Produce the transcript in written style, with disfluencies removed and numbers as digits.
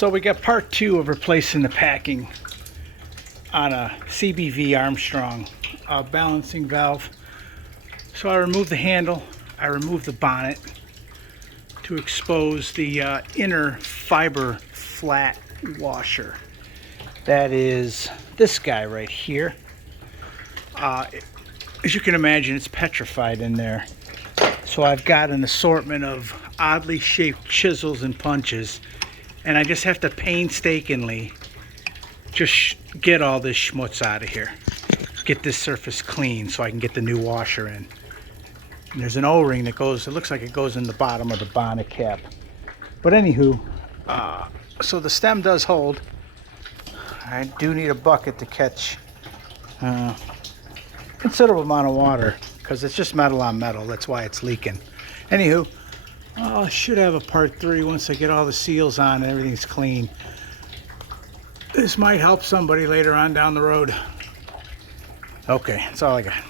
So we got part 2 of replacing the packing on a CBV Armstrong balancing valve. So I removed the handle, I removed the bonnet to expose the inner fiber flat washer. That is this guy right here. As you can imagine, it's petrified in there. So I've got an assortment of oddly shaped chisels and punches, and I just have to painstakingly just get all this schmutz out of here. Get this surface clean so I can get the new washer in. And there's an O-ring that goes, it looks like it goes in the bottom of the bonnet cap. But anywho, so the stem does hold. I do need a bucket to catch considerable amount of water because it's just metal on metal. That's why it's leaking. Anywho, I should have a part 3 once I get all the seals on and everything's clean. This might help somebody later on down the road. Okay, that's all I got.